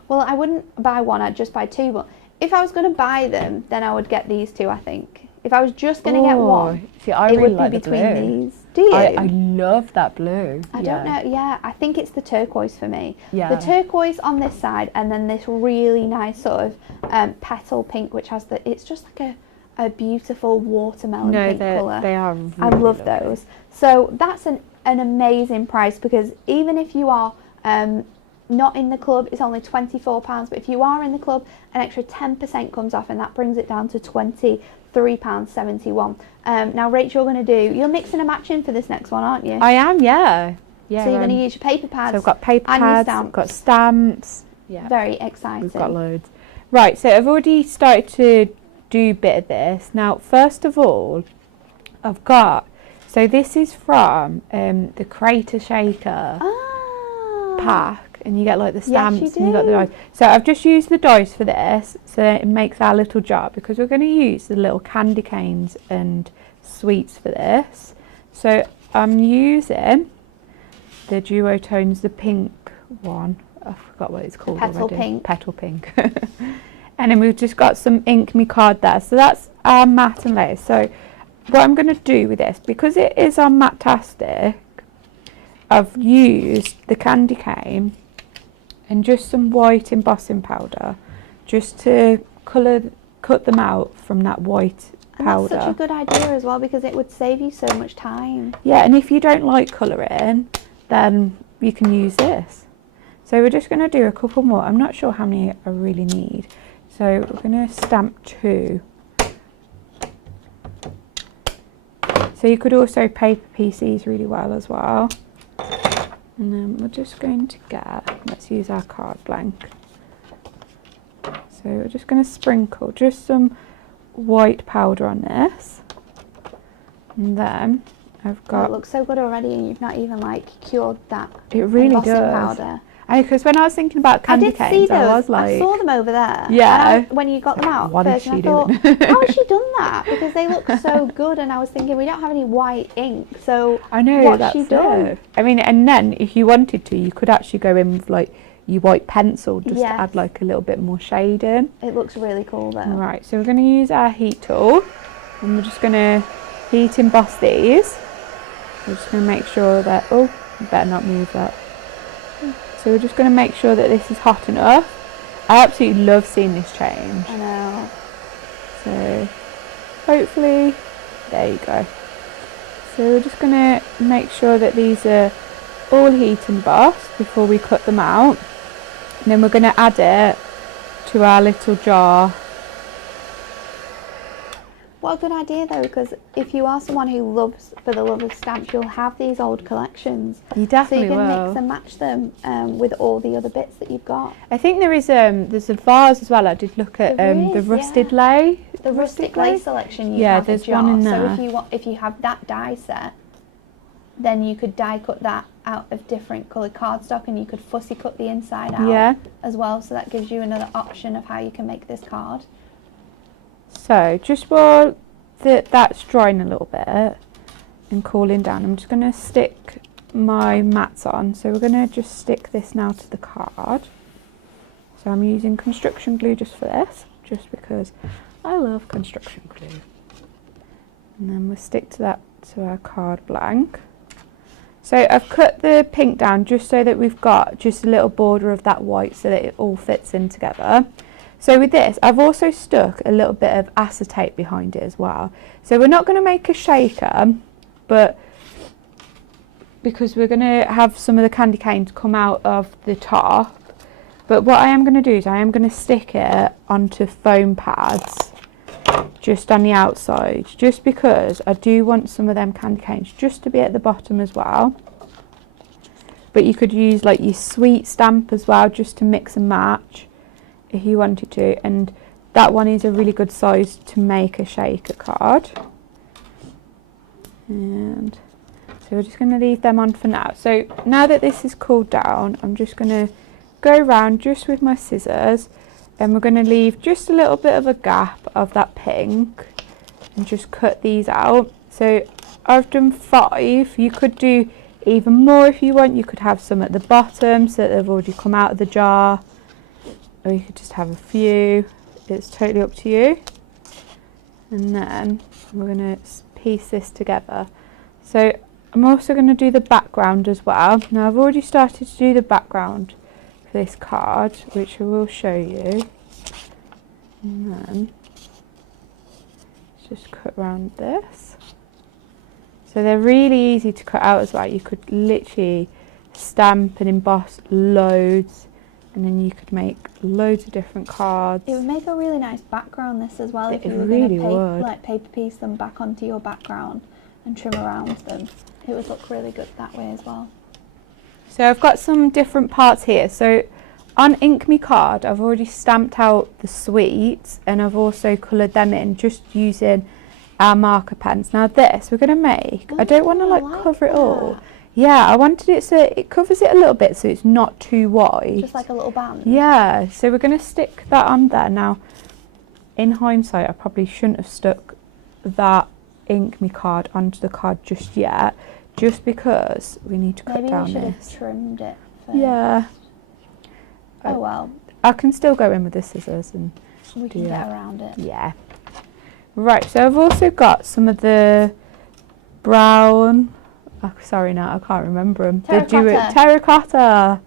well, I wouldn't buy one, I'd just buy 2, but if I was going to buy them, then I would get these 2, I think. If I was just going to get one, see, I it really would like be the between blue. these. Do you? I love that blue. I don't know, I think it's the turquoise for me. Yeah. The turquoise on this side, and then this really nice sort of petal pink, which has it's just like a beautiful watermelon pink colour. They are really I love lovely. those. So that's an an amazing price, because even if you are not in the club, it's only £24, but if you are in the club, an extra 10% comes off, and that brings it down to £23.71. Now, Rachel, you're mixing and matching for this next one, aren't you? I am, yeah. Yeah. So you're going to use your paper pads. So I've got paper pads, I've got stamps. Yeah. Very exciting. We've got loads. Right, so I've already started to do a bit of this. Now, first of all, I've got, so this is from the Crater Shaker pack. And you get like the stamps, yes, and you got the dice. So I've just used the dice for this, so it makes our little jar, because we're going to use the little candy canes and sweets for this. So I'm using the duotones, the pink one. I forgot what it's called Petal already. pink. Petal pink. And then we've just got some Ink Me card there. So that's our matte and lace. So what I'm going to do with this, because it is on Matte-tastic, I've used the candy cane and just some white embossing powder, just to cut them out from that white powder. And that's such a good idea as well, because it would save you so much time. Yeah, and if you don't like colouring, then you can use this. So we're just going to do a couple more. I'm not sure how many I really need. So we're going to stamp 2. So you could also paper piece these really well as well. And then we're just going to let's use our card blank. So we're just going to sprinkle just some white powder on this. And then I've got... Oh, it looks so good already, and you've not even like cured that. It really embossing does. powder. Because when I was thinking about candy canes, I was like... I saw them over there. Yeah. When you got them out What first, is she and I thought, doing? how has she done that? Because they look so good, and I was thinking, we don't have any white ink, so I know, what's that's she done? it. I mean, and then if you wanted to, you could actually go in with like your white pencil just to add like a little bit more shading. It looks really cool though. Right, so we're going to use our heat tool, and we're just going to heat emboss these. We're just going to make sure that, oh, you better not move that. So we're just going to make sure that this is hot enough. I absolutely love seeing this change. I know. So hopefully, there you go. So we're just going to make sure that these are all heat embossed before we cut them out. And then we're going to add it to our little jar. What a good idea though, because if you are someone who loves, for the love of stamps, you'll have these old collections. You definitely will. So you can will. mix and match them with all the other bits that you've got. I think there's a vase as well. I did look at the rusted lay. The rustic lace selection. There's one in there. So if you have that die set, then you could die cut that out of different coloured cardstock, and you could fussy cut the inside out as well. So that gives you another option of how you can make this card. So just while that's drying a little bit and cooling down, I'm just going to stick my mats on. So we're going to just stick this now to the card. So I'm using construction glue just for this, just because I love construction glue. And then we'll stick to our card blank. So I've cut the pink down just so that we've got just a little border of that white so that it all fits in together. So with this, I've also stuck a little bit of acetate behind it as well. So we're not going to make a shaker, but because we're going to have some of the candy canes come out of the top. But what I am going to do is I am going to stick it onto foam pads just on the outside, just because I do want some of them candy canes just to be at the bottom as well. But you could use like your sweet stamp as well, just to mix and match if you wanted to, and that one is a really good size to make a shaker card. And so we're just going to leave them on for now. So now that this is cooled down, I'm just going to go around just with my scissors, and we're going to leave just a little bit of a gap of that pink and just cut these out. So I've done 5. You could do even more if you want. You could have some at the bottom so that they've already come out of the jar, or you could just have a few. It's totally up to you. And then we're going to piece this together. So I'm also going to do the background as well. Now I've already started to do the background for this card, which I will show you. And then just cut around this. So they're really easy to cut out as well. You could literally stamp and emboss loads, and then you could make loads of different cards. It would make a really nice background, this as well, if you were really going to would. paper piece them back onto your background and trim around them. It would look really good that way as well. So I've got some different parts here. So on Ink Me card, I've already stamped out the sweets, and I've also coloured them in just using our marker pens. Now this we're going to make, I don't want to like cover it all. Yeah, I wanted it so it covers it a little bit so it's not too wide. Just like a little band? Yeah, so we're going to stick that on there. Now, in hindsight, I probably shouldn't have stuck that Ink Me card onto the card just yet, just because we need to cut down this. Maybe we should have trimmed it first. Yeah. Oh well. I can still go in with the scissors and We can get around it. Yeah. Right, so I've also got some of the brown... Oh, sorry, now I can't remember them. Terracotta.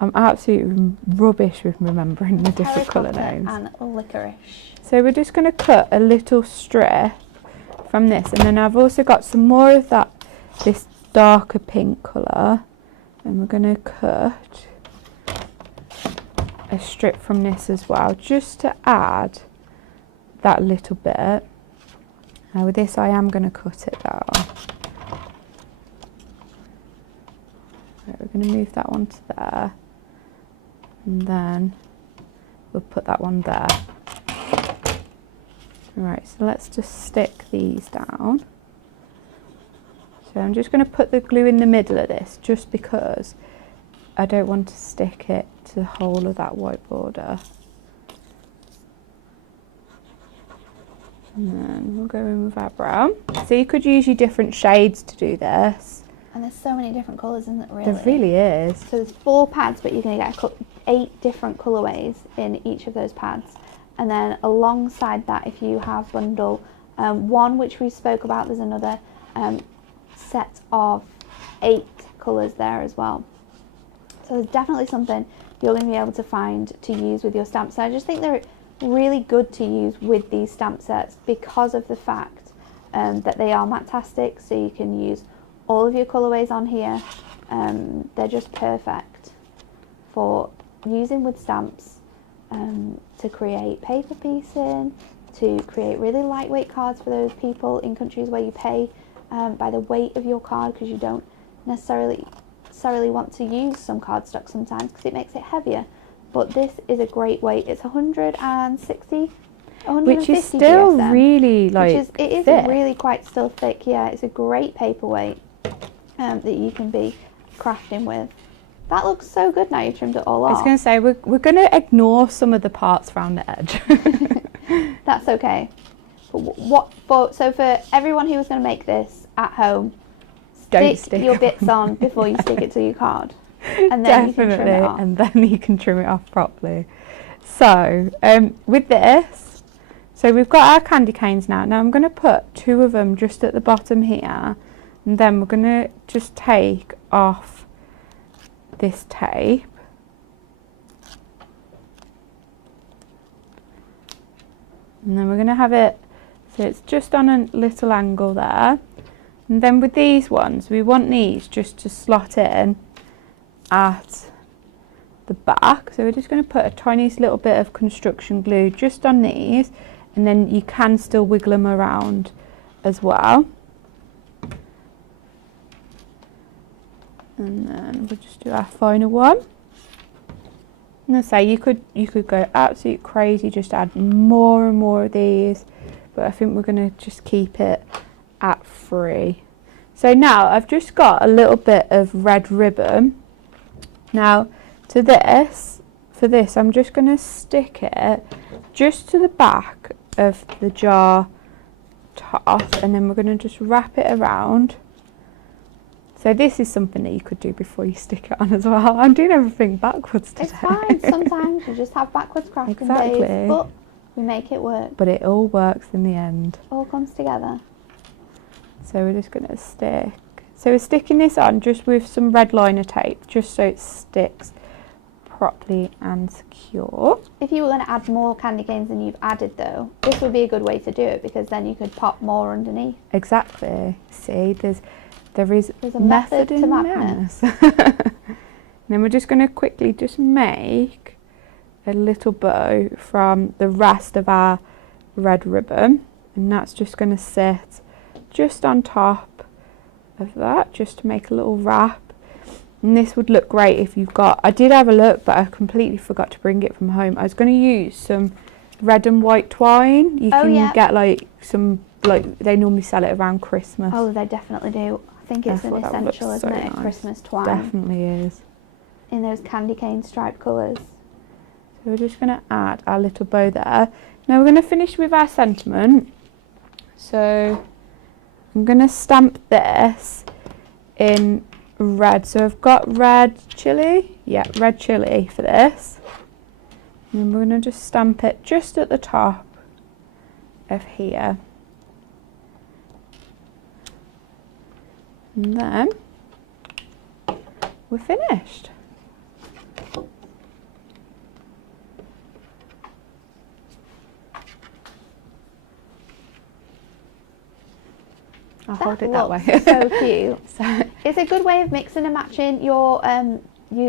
I'm absolutely rubbish with remembering the different colour names. And licorice. So we're just going to cut a little strip from this, and then I've also got some more of this darker pink colour, and we're going to cut a strip from this as well, just to add that little bit. Now with this I am going to cut it down. Right, we're going to move that one to there, and then we'll put that one there. Right, so let's just stick these down. So I'm just going to put the glue in the middle of this, just because I don't want to stick it to the whole of that white border. And then we'll go in with our brown. So you could use your different shades to do this. And there's so many different colours, isn't it, really? There really is. So there's 4 pads, but you're going to get 8 different colourways in each of those pads. And then alongside that, if you have bundle 1, which we spoke about, there's another set of 8 colours there as well. So there's definitely something you're going to be able to find to use with your stamps. So I just think they're really good to use with these stamp sets because of the fact that they are matte-tastic, so you can use all of your colourways on here. They're just perfect for using with stamps, to create paper piecing, to create really lightweight cards for those people in countries where you pay by the weight of your card, because you don't necessarily want to use some cardstock sometimes because it makes it heavier. But this is a great weight. It's 160, 150 which is still GSM, really it is thick. really quite still thick. Yeah, it's a great paperweight that you can be crafting with. That looks so good now you've trimmed it all off. I was going to say, we're going to ignore some of the parts around the edge. That's okay. So for everyone who was going to make this at home, stick your bits on before you stick it to your card. And then you can trim it off. And then you can trim it off properly. So with this, so we've got our candy canes now. Now I'm going to put 2 of them just at the bottom here, and then we're going to just take off this tape. And then we're going to have it so it's just on a little angle there. And then with these ones, we want these just to slot in at the back. So we're just going to put a tiniest little bit of construction glue just on these, and then you can still wiggle them around as well. And then we'll just do our final one. And I say you could go absolute crazy, just add more and more of these, but I think we're going to just keep it at 3. So now I've just got a little bit of red ribbon. Now for this I'm just going to stick it just to the back of the jar top, and then we're going to just wrap it around. So this is something that you could do before you stick it on as well. I'm doing everything backwards today. It's fine. Sometimes you just have backwards crafting days, but we make it work. But it all works in the end. All comes together. So we're just going to stick. So we're sticking this on just with some red liner tape, just so it sticks properly and secure. If you were going to add more candy canes than you've added though, this would be a good way to do it, because then you could pop more underneath. Exactly. See, there's a method to madness. Then we're just going to quickly just make a little bow from the rest of our red ribbon, and that's just going to sit just on top of that, just to make a little wrap. And this would look great if you've got, I did have a look but I completely forgot to bring it from home. I was going to use some red and white twine. You can get like some, like they normally sell it around Christmas. Oh, they definitely do. I think it's an essential, isn't it? Nice. Christmas twine. Definitely is. In those candy cane striped colours. So we're just going to add our little bow there. Now we're going to finish with our sentiment. So I'm going to stamp this in red. So I've got red chili. Yeah, red chili for this. And we're going to just stamp it just at the top of here. And then we're finished. I'll hold it that way. So cute. So it's a good way of mixing and matching your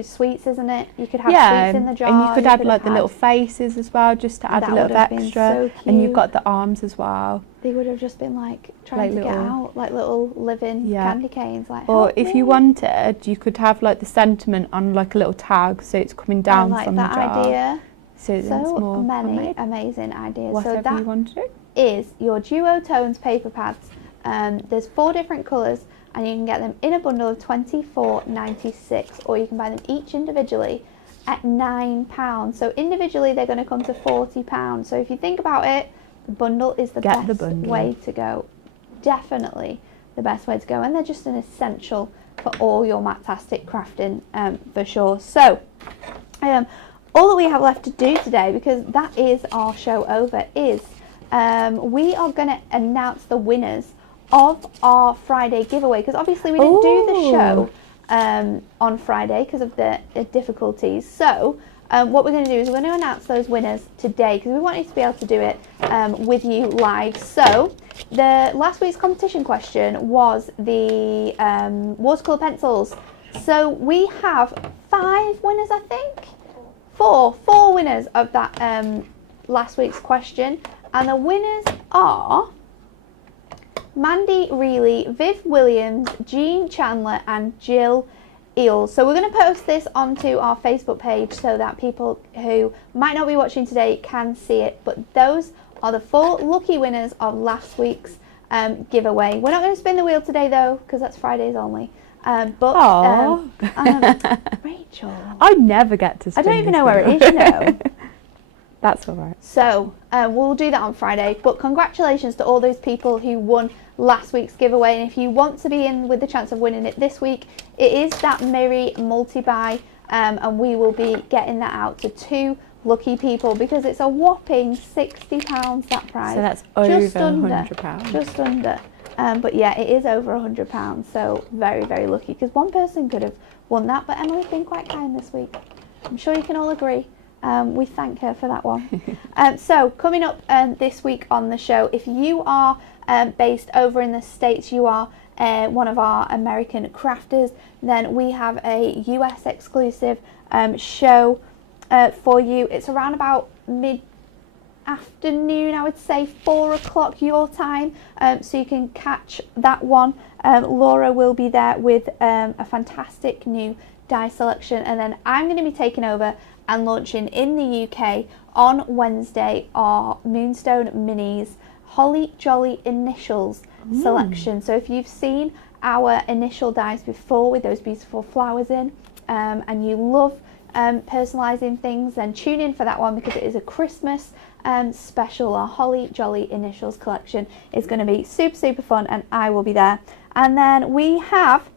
sweets, isn't it? You could have sweets in the jar. And you could add like the little faces as well, just to add a little extra. So and you've got the arms as well. They would have just been like trying to get out, like little living candy canes. Like, or if you wanted, you could have like the sentiment on like a little tag, so it's coming down from the jar. I like that idea. So more many amazing ideas. Whatever so that you want to do. Is your Duo Tones paper pads. There's 4 different colours, and you can get them in a bundle of £24.96, or you can buy them each individually at £9. So individually they're going to come to £40. So if you think about it, the bundle is the best way to go. Definitely the best way to go, and they're just an essential for all your Matastic crafting for sure. So all that we have left to do today, because that is our show over, is we are going to announce the winners of our Friday giveaway, because obviously we didn't do the show on Friday because of the difficulties. So what we're going to do is we're going to announce those winners today, because we want you to be able to do it with you live. So the last week's competition question was the watercolour pencils. So we have 5 winners, I think. 4 winners of that last week's question, and the winners are Mandy Reilly, Viv Williams, Jean Chandler and Jill Eels. So we're going to post this onto our Facebook page so that people who might not be watching today can see it. But those are the 4 lucky winners of last week's giveaway. We're not going to spin the wheel today though, because that's Fridays only. Rachel, I never get to spin. I don't even know where it is, you know. That's all right. So we'll do that on Friday. But congratulations to all those people who won last week's giveaway. And if you want to be in with the chance of winning it this week, it is that Miri multi-buy, and we will be getting that out to 2 lucky people, because it's a whopping £60 that prize. So that's over £100. Just under. But yeah, it is over £100. So very, very lucky, because one person could have won that. But Emily's been quite kind this week. I'm sure you can all agree. We thank her for that one. So coming up this week on the show, if you are based over in the States, you are one of our American crafters, then we have a US exclusive show for you. It's around about mid-afternoon, I would say 4 o'clock your time, so you can catch that one. Laura will be there with a fantastic new die selection, and then I'm going to be taking over and launching in the UK on Wednesday our Moonstone Minis Holly Jolly Initials selection. So if you've seen our initial dies before with those beautiful flowers in, and you love personalising things, then tune in for that one, because it is a Christmas special. Our Holly Jolly Initials collection is going to be super, super fun, and I will be there. And then we have,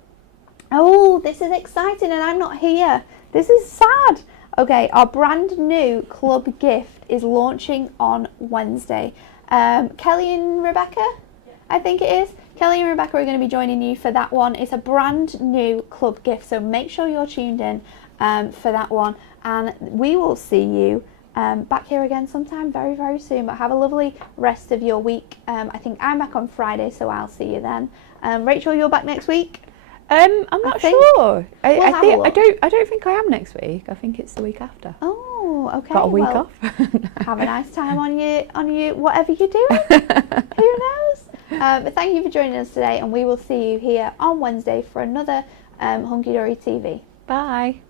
oh, this is exciting, and I'm not here. This is sad. Okay, our brand new club gift is launching on Wednesday. Kelly and Rebecca, I think it is. Kelly and Rebecca are going to be joining you for that one. It's a brand new club gift, so make sure you're tuned in for that one. And we will see you back here again sometime very, very soon. But have a lovely rest of your week. I think I'm back on Friday, so I'll see you then. Rachel, you're back next week? I'm not sure. I don't think I am next week. I think it's the week after. Oh, okay. Got a week off. Have a nice time on your whatever you're doing. Who knows? But thank you for joining us today, and we will see you here on Wednesday for another Hunky Dory TV. Bye.